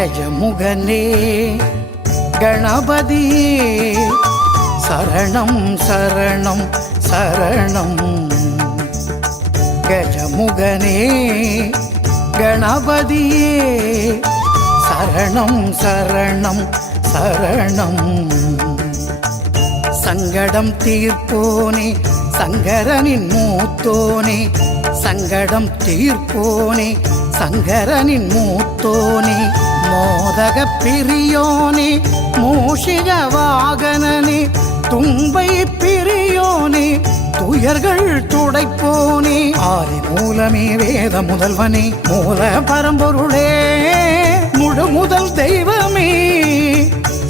கஜமுகனே கணபதி சரணம் சரணம் சரணம். கஜமுகனே கணபதியே சரணம் சரணம் சரணம். சங்கடம் தீர்ப்போனே சங்கரனின் மூத்தோனே சங்கடம் தீர்ப்போனே சங்கரனின் மூத்தோனே. மோதக பிரியோனி மூஷிக வாகனனே தும்பை பிரியோனி துயர்கள் துடைப்போனி. ஆதி மூலமே வேத முதல்வனே மூல பரம்பொருளே முழு முதல் தெய்வமே.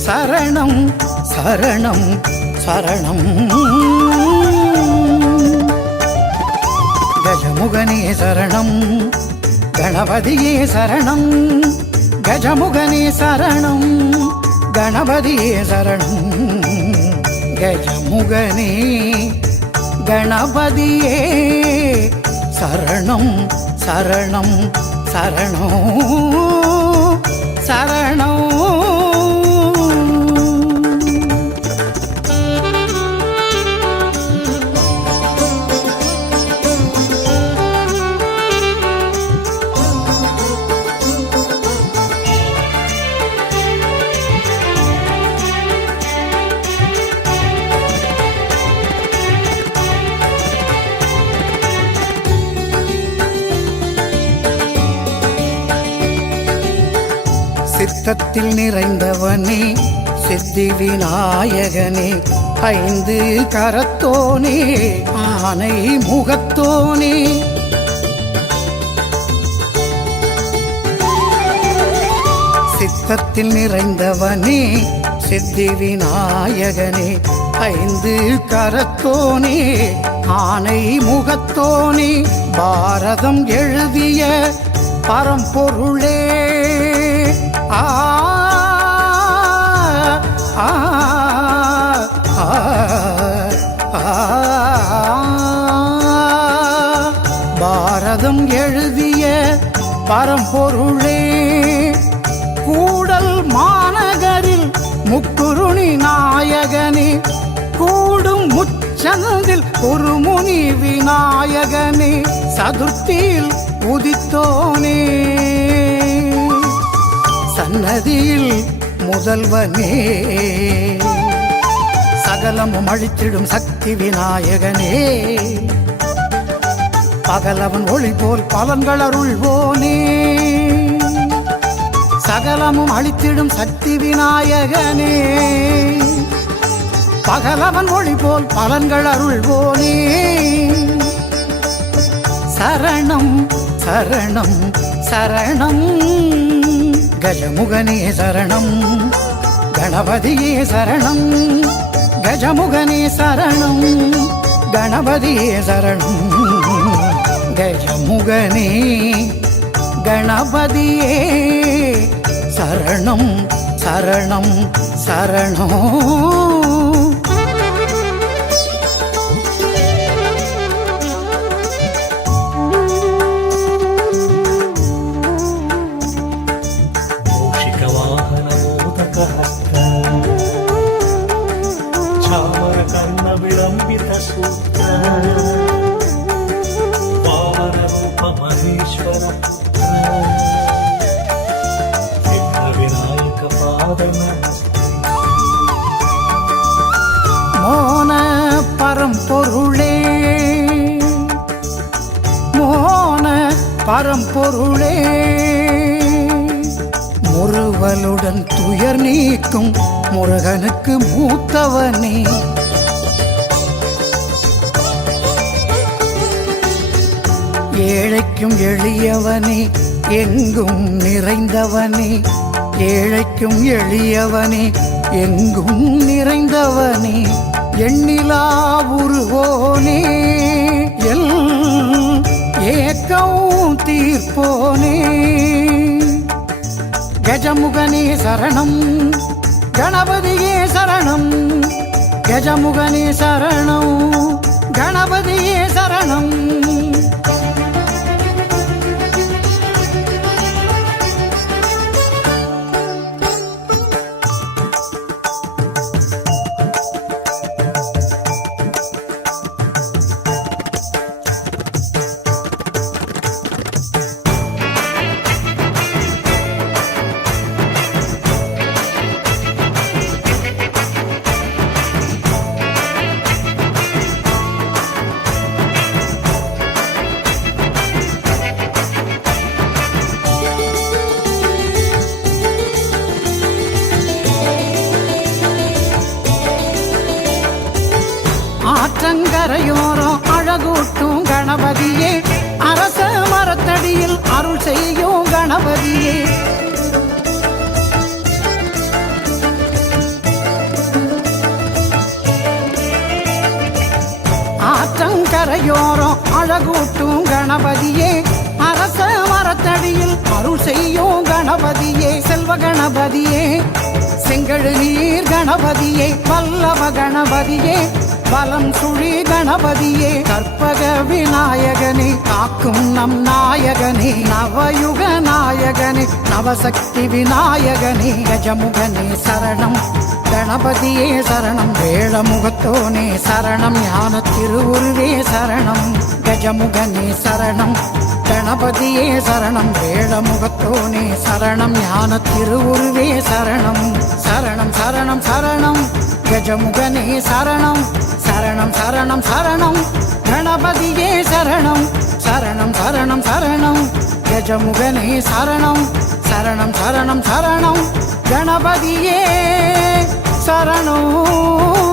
சரணம் சரணம் சரணம். கஜமுகனே சரணம் கணபதியே சரணம். கஜமுகனே சரணம் கணபதியே சரணம். கஜமுகனே கணபதியே சரணம் சரணம் சரணம் சரணம் சித்தத்தில் நிறைந்தவனே சித்தி விநாயகனே ஐந்து கரத்தோனே ஆனை முகத்தோனே. சித்தத்தில் நிறைந்தவனே சித்தி விநாயகனே ஐந்து கரத்தோனே ஆனை முகத்தோனே. பாரதம் எழுதிய பரம்பொருளே. பாரதம் எழுதிய பரம்பொருளே கூடல் மாநகரில் முக்குருணி நாயகனே கூடும் முச்சந்தில் ஒரு முனி விநாயகனே சதுர்த்தியில் உதித்தோனே. சன்னதியில் முதல்வனே. சகலமும் அழித்திடும் சக்தி விநாயகனே. பகலவன் ஒளி போல் பலன்கள் அருள்வோனே. சகலமும் அழித்திடும் சக்தி விநாயகனே. பகலவன் ஒளி போல் பலன்கள் அருள்வோனே. சரணம் சரணம் சரணம். கஜமுகனே சரணம். கணபதியே சரணம். கஜமுகனே சரணம். கணபதியே சரணம். கஜமுகனே கணபதியே சரணம் சரணம் சரணோ ಹಸ್ತ ಚಾಮರ ಕರ್ಣ ವಿಳಂಬಿತ ಸೂತ್ರ ಪಾವನ ರೂಪ ಮಹೇಶ್ವರ ಪುತ್ರ ವಿನಾಯಕ ಪಾದನ மோன பரம்பொருளே மோன பரம்பொருளே அவளுடன் துயர் நீக்கும் முருகனுக்கு மூத்தவனே. ஏழைக்கும் எளியவனே எங்கும் நிறைந்தவனே. ஏழைக்கும் எளியவனே எங்கும் நிறைந்தவனே. எண்ணிலா உருவோனே எல் ஏக்கம் தீர்ப்போனே. கஜமுகனே சரணம். கணபதியே சரணம். கஜமுகனே சரணம். கணபதியே சரணம். கரையோரம் அழகூட்டும் கணபதியே. அரச மரத்தடியில் அருள் செய்யும் கணபதியே. ஆற்றங்கரையோரம் அழகூட்டும் கணபதியே. அரச மரத்தடியில் அருள் செய்யும் கணபதியே. செல்வ கணபதியே. செங்கழு நீர் கணபதியே. வல்லவ கணபதியே. பலம் சுழி கணபதியே கற்பக விநாயகனே காக்கும் நம் நாயகனே நவயுக நாயகனே நவசக்தி விநாயகனே கஜமுகனே சரணம். கணபதியே சரணம் வேளமுகத்தோனே சரணம் ஞான திருவுருவே சரணம் கஜமுகனே சரணம். கணபதியே சரணம் வேளமுகத்தோனே சரணம் ஞான திருவுருவே சரணம். சரணம் சரணம் சரணம் கஜமுகனே சரணம். சரணம் சரணம் சரணம் கணபதியே சரணம். சரணம் சரணம் சரணம் கஜமுகனே சரணம். சரணம் சரணம் சரணம் கணபதியே சரணம்.